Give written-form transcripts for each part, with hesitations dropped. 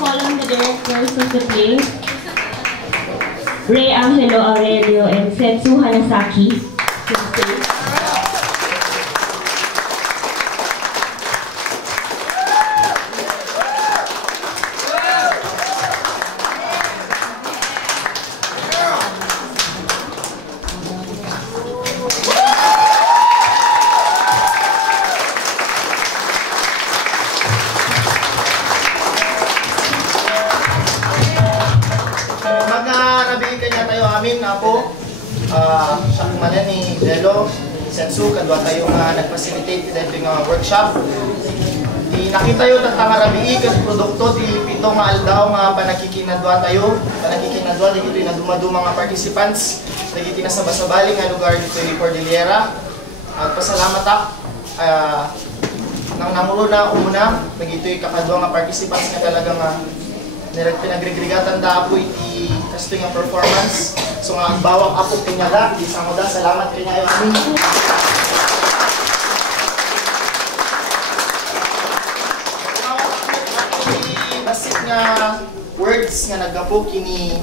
call on the directors of the play, Ray Angelo Aurelio and Setsu Hanasaki, to the stage. Ako, siya kumanan ni Delo, Sensu, kadwa tayo nga nag-facilitate dito yung workshop. Nakita yun at tangarabii kasi produkto di pito nga aldaw nga panakikinadwa tayo. Panakikinadwa, dito yung naduma-duma nga participants. Dito na sa basabali nga lugar dito yung Cordillera. At pasalamat nang namulo na umuna, dito yung kakadwa nga participants nga talaga nga pinagregrigatan da po iti kasto nga performance. So nga ang bawang apo pinyada, di sa moda, salamat kanya ayo amin. Basit nga words nga nagapo kini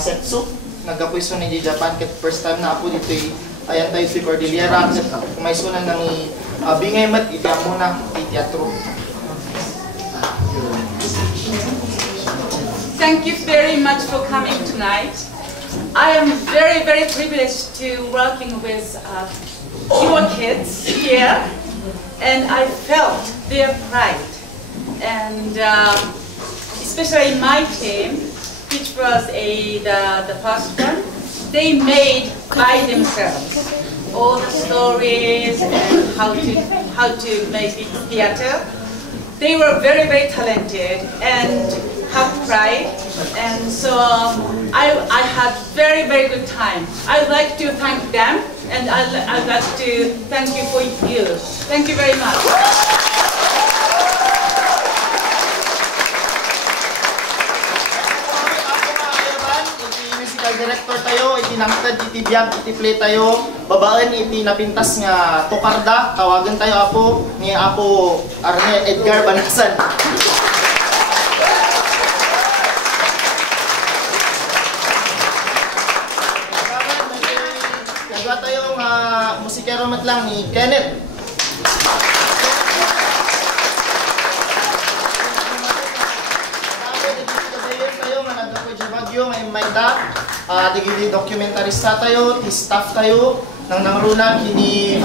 Setsu, nagapo iso ni Japan ket first time na apo dito ayan tayo si Cordillera ket may sunan nang bingay mat iti amuna iti teatro. Thank you very much for coming tonight. I am very, very privileged to working with your kids here, and I felt their pride. And especially my team, which was the first one, they made by themselves all the stories and how to make it theater. They were very, very talented and have pride, and so I had very, very good time. I'd like to thank them, and I'd like to thank you for you. Thank you very much. Musical director tayo, iti nangtad, iti biyag, iti play tayo, babaan iti napintas nga tokarda, tawagan tayo apo, ni Apo Arne Edgar Banasan. Nagawa tayong musikero matlang ni Kenneth. Digili documentarista tayo, ti staff tayo, nang nangruna kini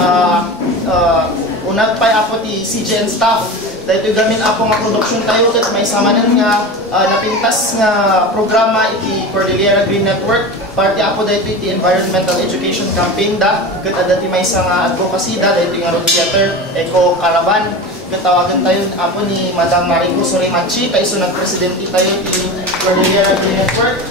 unag pa'y apo ti CGN staff. Dahil gamin apo nga production tayo kat may samanan nga napintas nga programa iti Cordillera Green Network. Party apo dahil iti Environmental Education Campaign da, kat adati may isang advocacy da, dahil nga road theater, eco caravan. Katawagan tayo apo ni Madam Mariko Sorimanchi, kaiso nag-presidente tayo iti Cordillera Green Network.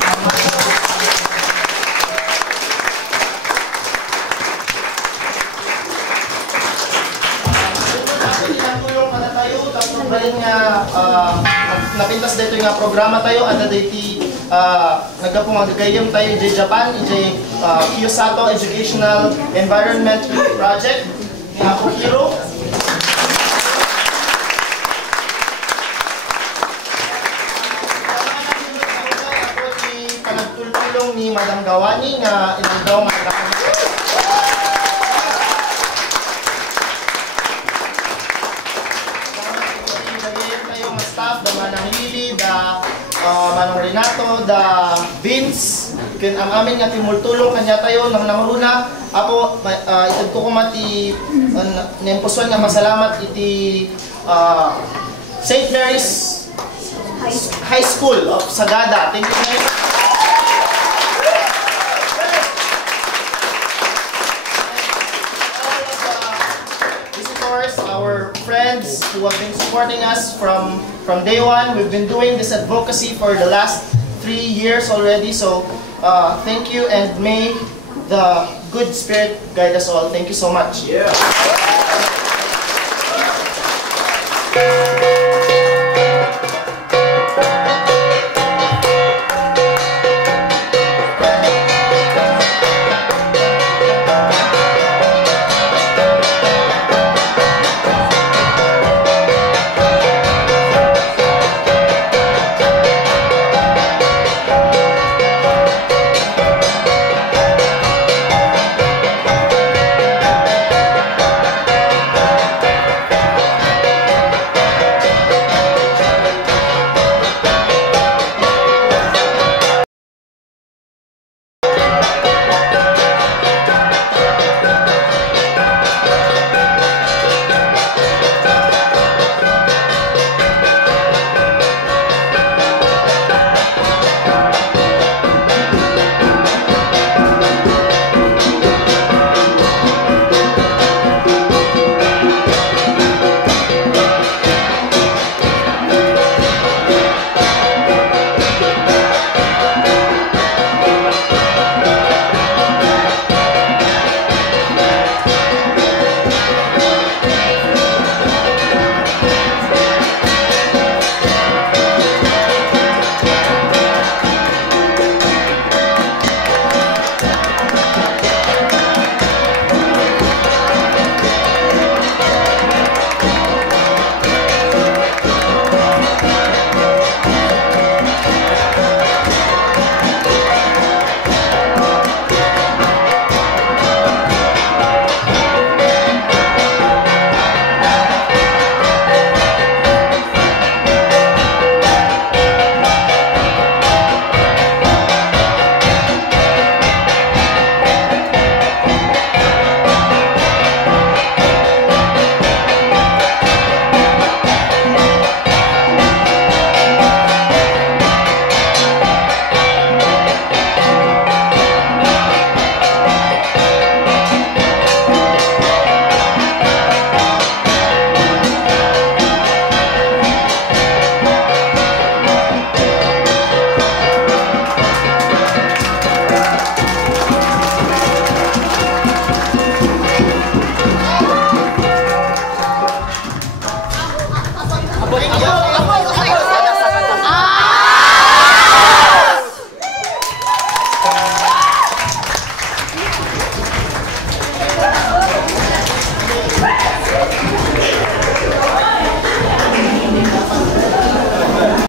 Balik nga napintas dito nga programa tayo at dito nagkapumagagayam tayo di Japan, di Kiyosato Educational Environment Project ni Apo Hiro. Ako ni panagtulong ni Madam Gawani nga inagaw nga Manang Lili, Manong Renato, Vince, kin ang amin nga timultulong kanya tayo nang namuruna. Apo itad ko kumati nemposuan nga masalamat iti St. Mary's High School of Sagada. Thank you guys. Our friends who have been supporting us from day one. We've been doing this advocacy for the last 3 years already. So thank you, and may the good spirit guide us all. Thank you so much. Yeah.